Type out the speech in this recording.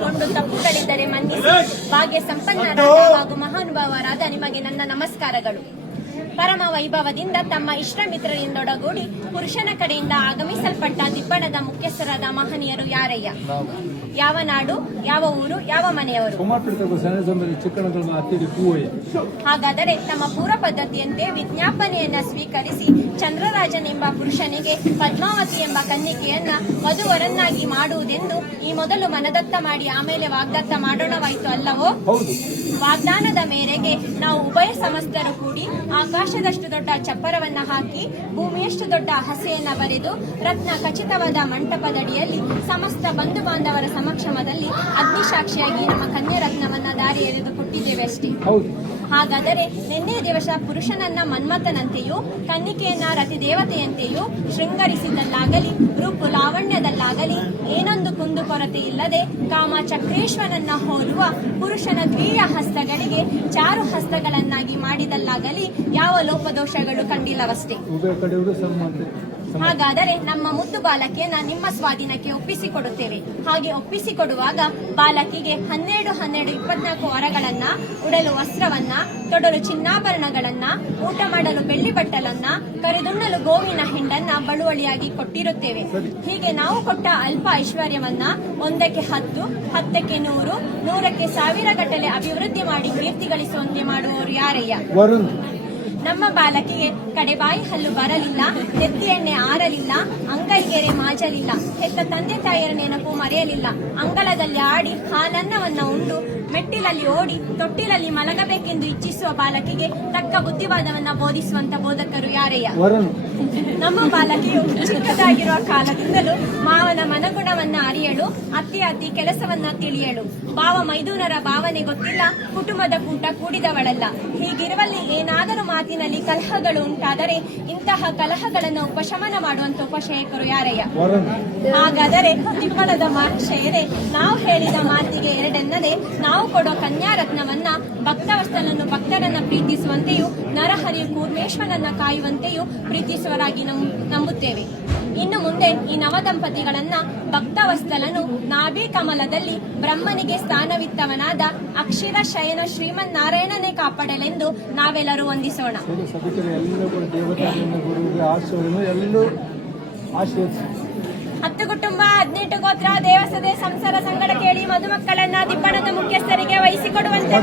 ಕೈಗೊಂಡು ತಪ್ಪುಗಳಿದ್ದರೆ ಮನ್ನಿಸಿ ಭಾಗ್ಯ ಸಂಪನ್ನರಾದ ಹಾಗೂ ಮಹಾನುಭಾವರಾದ ನಿಮಗೆ ನನ್ನ ನಮಸ್ಕಾರಗಳು. ಪರಮ ವೈಭವದಿಂದ ತಮ್ಮ ಇಷ್ಟ ಮಿತ್ರರಿಂದೊಡಗೂಡಿ ಪುರುಷನ ಕಡೆಯಿಂದ ಆಗಮಿಸಲ್ಪಟ್ಟ ದಿಬ್ಬಣದ ಮುಖ್ಯಸ್ಥರಾದ ಮಹನೀಯರು ಯಾರಯ್ಯ? ಯಾವ ನಾಡು, ಯಾವ ಊರು, ಯಾವ ಮನೆಯವರು? ಹಾಗಾದರೆ ತಮ್ಮ ಪೂರ್ವ ಪದ್ಧತಿಯಂತೆ ವಿಜ್ಞಾಪನೆಯನ್ನ ಸ್ವೀಕರಿಸಿ ಚಂದ್ರರಾಜನೆಂಬ ಪುರುಷನಿಗೆ ಪದ್ಮಾವತಿ ಎಂಬ ಕನ್ನಿಕೆಯನ್ನ ವಧುವರನ್ನಾಗಿ ಮಾಡುವುದೆಂದು ಈ ಮೊದಲು ಮನದತ್ತ ಮಾಡಿ ಆಮೇಲೆ ವಾಗ್ದತ್ತ ಮಾಡೋಣವಾಯಿತು ಅಲ್ಲವೋ? ವಾಗ್ದಾನದ ಮೇರೆಗೆ ನಾವು ಉಭಯ ಸಮಸ್ತರು ಕೂಡಿ ಆಕಾಶದಷ್ಟು ದೊಡ್ಡ ಚಪ್ಪರವನ್ನ ಹಾಕಿ ಭೂಮಿಯಷ್ಟು ದೊಡ್ಡ ಹಸೆಯನ್ನ ಬರೆದು ರತ್ನ ಖಚಿತವಾದ ಮಂಟಪದಡಿಯಲ್ಲಿ ಸಮಸ್ತ ಬಂಧು ಬಾಂಧವರ ಸಮಕ್ಷಮದಲ್ಲಿ ಅಗ್ನಿಸಾಕ್ಷಿಯಾಗಿ ನಮ್ಮ ಕನ್ಯಾ ರತ್ನವನ್ನ ದಾರಿ ಎರೆದು ಕೊಟ್ಟಿದ್ದೇವೆ ಅಷ್ಟೇ. ಹಾಗಾದರೆ ನಿನ್ನೆ ದಿವಸ ಪುರುಷನನ್ನ ಮನ್ಮಥನಂತೆಯೂ ಕನ್ನಿಕೆಯನ್ನ ರತಿ ದೇವತೆಯಂತೆಯೂ ಶೃಂಗರಿಸಿದಲ್ಲಾಗಲಿ ರೂಪು ಲಾವಣ್ಯದಲ್ಲಾಗಲಿ ಏನೊಂದು ಕುಂದು ಕೊರತೆ ಇಲ್ಲದೆ ಕಾಮ ಚಕ್ರೇಶ್ವರನನ್ನ ಹೋಲುವ ಪುರುಷನ ದ್ವಿಯ ಹಸ್ತಗಳಿಗೆ ಚಾರು ಹಸ್ತಗಳನ್ನಾಗಿ ಮಾಡಿದಲ್ಲಾಗಲಿ ಯಾವ ಲೋಪದೋಷಗಳು ಕಂಡಿಲ್ಲವಷ್ಟೇ. ಹಾಗಾದರೆ ನಮ್ಮ ಮುದ್ದು ಬಾಲಕಿಯನ್ನ ನಿಮ್ಮ ಸ್ವಾಧೀನಕ್ಕೆ ಒಪ್ಪಿಸಿಕೊಡುತ್ತೇವೆ. ಹಾಗೆ ಒಪ್ಪಿಸಿಕೊಡುವಾಗ ಬಾಲಕಿಗೆ 12-24 ವರಗಳನ್ನ, ಉಡಲು ವಸ್ತ್ರವನ್ನ, ತೊಡಲು ಚಿನ್ನಾಭರಣಗಳನ್ನ, ಊಟ ಮಾಡಲು ಬೆಳ್ಳಿ ಬಟ್ಟಲನ್ನ, ಕರೆದುಣ್ಣಲು ಗೋವಿನ ಹಿಂಡನ್ನ ಬಳುವಳಿಯಾಗಿ ಕೊಟ್ಟಿರುತ್ತೇವೆ. ಹೀಗೆ ನಾವು ಕೊಟ್ಟ ಅಲ್ಪ ಐಶ್ವರ್ಯವನ್ನ 1ಕ್ಕೆ 10, 10ಕ್ಕೆ 100, 100ಕ್ಕೆ 1000 ಗಟ್ಟಲೆ ಅಭಿವೃದ್ಧಿ ಮಾಡಿ ಕೀರ್ತಿ ಗಳಿಸುವಂತೆ ಮಾಡುವವರು ಯಾರಯ್ಯ? ನಮ್ಮ ಬಾಲಕಿಗೆ ಕಡೆಬಾಯಿ ಹಲ್ಲು ಬರಲಿಲ್ಲ, ನೆತ್ತಿ ಎಣ್ಣೆ ಆರಲಿಲ್ಲ, ಅಂಗೈಗೆರೆ ಮಾಜಲಿಲ್ಲ, ಹೆತ್ತ ತಂದೆ ತಾಯಿಯರ ನೆನಪು ಮರೆಯಲಿಲ್ಲ, ಅಂಗಳದಲ್ಲಿ ಆಡಿ ಹಾಲನ್ನವನ್ನ ಉಂಡು ಮೆಟ್ಟಿಲಲ್ಲಿ ಓಡಿ ತೊಟ್ಟಿಲಲ್ಲಿ ಮಲಗಬೇಕೆಂದು ಇಚ್ಛಿಸುವ ಬಾಲಕಿಗೆ ತಕ್ಕ ಬುದ್ಧಿವಾದವನ್ನ ಬೋಧಿಸುವಂತ ಬೋಧಕರು ಯಾರಯ್ಯ? ನಮ್ಮ ಬಾಲಕಿಯು ಚಿಕ್ಕದಾಗಿರುವ ಕಾಲದಿಂದಲೂ ಮಾವನ ಮನಗುಣವನ್ನ ಅರಿಯಳು, ಅತ್ತಿ ಕೆಲಸವನ್ನ ತಿಳಿಯಳು, ಭಾವ ಮೈದುನರ ಭಾವನೆ ಗೊತ್ತಿಲ್ಲ, ಕುಟುಂಬದ ಕೂಟ ಕೂಡಿದವಳಲ್ಲ. ಹೀಗಿರುವಲ್ಲಿ ಏನಾದರೂ ಮಾತಿನಲ್ಲಿ ಕಲಹಗಳು ಉಂಟಾದರೆ ಇಂತಹ ಕಲಹಗಳನ್ನು ಉಪಶಮನ ಮಾಡುವಂತ ಉಪಶಯಕರು ಯಾರಯ್ಯ? ಹಾಗಾದರೆ ದಿಬ್ಬಣದ ಮಹಾಶಯರೇ, ನಾವು ಹೇಳಿದ ಮಾತಿಗೆ ಎರಡೆನ್ನದೆ ನಾವು ಕೊಡೋ ಕನ್ಯಾ ರತ್ನವನ್ನ ಭಕ್ತವಸ್ತನನ್ನು ಭಕ್ತರನ್ನ ಪ್ರೀತಿಸುವಂತೆಯೂ ನರಹರಿ ಕೂರ್ಮೇಶ್ವರನ್ನ ಕಾಯುವಂತೆಯೂ ಪ್ರೀತಿಸುವರಾಗಿ ನಂಬುತ್ತೇವೆ. ಇನ್ನು ಮುಂದೆ ಈ ನವದಂಪತಿಗಳನ್ನ ಭಕ್ತವಸ್ತಲನು ನಾಭಿ ಕಮಲದಲ್ಲಿ ಬ್ರಹ್ಮನಿಗೆ ಸ್ಥಾನವಿತ್ತವನಾದ ಅಕ್ಷರ ಶಯನ ಶ್ರೀಮನ್ ನಾರಾಯಣನೇ ಕಾಪಾಡಲೆಂದು ನಾವೆಲ್ಲರೂ ವಂದಿಸೋಣ. 10 ಕುಟುಂಬ 18 ಗೋತ್ರ ದೇವಸದೆ ಸಂಸಾರ ಸಂಗಡ ಕೇಳಿ ಮಧುಮಕ್ಕಳನ್ನ ದಿಬ್ಬಣದ ಮುಖ್ಯಸ್ಥರಿಗೆ ವಹಿಸಿಕೊಡುವಂತೆ